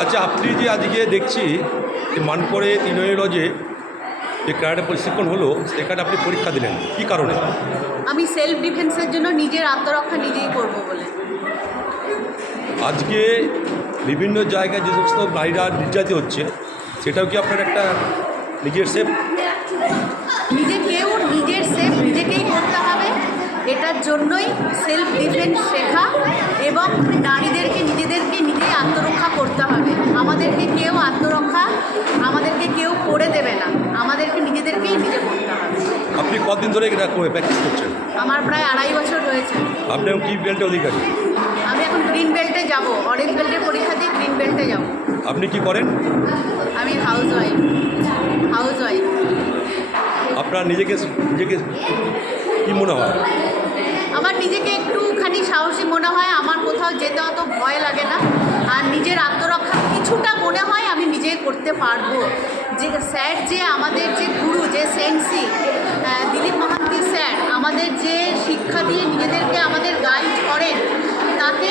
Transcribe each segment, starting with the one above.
আচ্ছা আপনি যে আজকে দেখছি যে মানকরে তিনই লজে যে ক্যারাটে প্রশিক্ষণ হলো সেখানে আপনি পরীক্ষা দিলেন। কী কারণে? আমি সেলফ ডিফেন্সের জন্য নিজের আত্মরক্ষা নিজেই করব বলে। আজকে বিভিন্ন জায়গায় যে সমস্ত নারীরা নির্যাতিত হচ্ছে সেটাও কি আপনার একটা নিজের সেফ নিজেকেও নিজের সেফ নিজেকেই করতে হবে এটার জন্যই সেলফ ডিফেন্স শেখা এবং নারীদেরকে নিজেদেরকে নিজেই আত্মরক্ষা করতে হবে আমাদেরকে কেউ আত্মরক্ষা আমাদেরকে কেউ করে দেবে না। আমাদেরকে নিজেদেরকেই নিজে করতে হবে। আপনি কতদিন ধরে এটা করে প্র্যাকটিস করছেন? আমার প্রায় আড়াই বছর হয়েছে। আপনি কি বেল্টের অধিকারী? আমি এখন গ্রিন বেল্টে যাব। অরেঞ্জ বেল্টের পরীক্ষা দিয়ে গ্রিন বেল্টে যাব। আপনি কি করেন? আমি হাউস ওয়াইফ হাউস ওয়াইফ আপনার নিজেকে নিজেকে কী মনে হয়? আমার নিজেকে একটুখানি সাহসী মনে হয়। আমার কোথাও যেতে অত ভয় লাগে না। আর নিজের আত্মরক্ষা কিছুটা করতে পারব। যে স্যার যে আমাদের যে গুরু যে সেন্সি দিলীপ মহান্তি স্যার আমাদের যে শিক্ষা দিয়ে নিজেদেরকে আমাদের গাইড করেন তাতে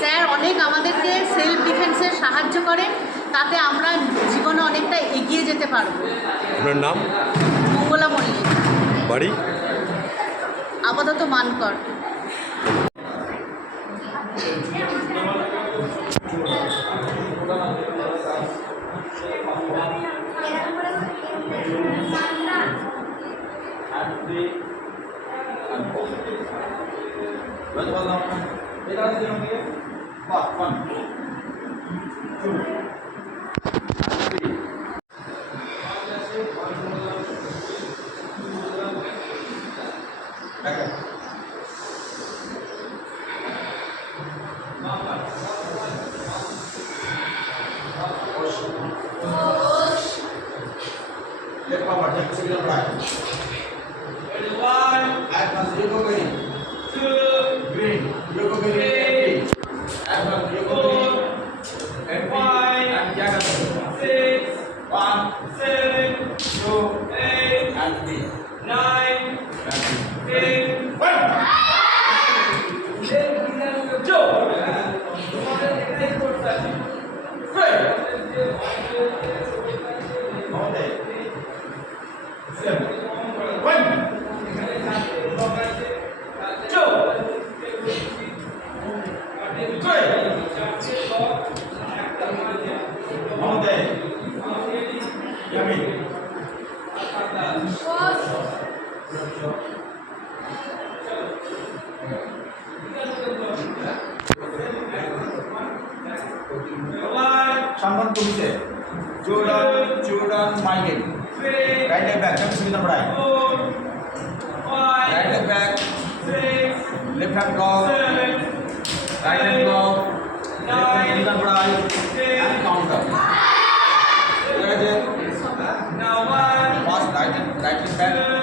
স্যার অনেক আমাদেরকে সেলফ ডিফেন্সে সাহায্য করেন তাতে আমরা জীবনে অনেকটা এগিয়ে যেতে পারব। আপনার নাম? মঙ্গলা মল্লিক। বাড়ি? আপাতত Mankar. Left forward, take signal right. One. I must look over. Two. Green. Look. Three. I must look over. And five. And Six. One. Seven. সম্মান তুলছে Jordan Jordan Michael right leg back left signal right right leg back left hand block right hand block left signal right and counter ঠিক আছে first right hand right leg back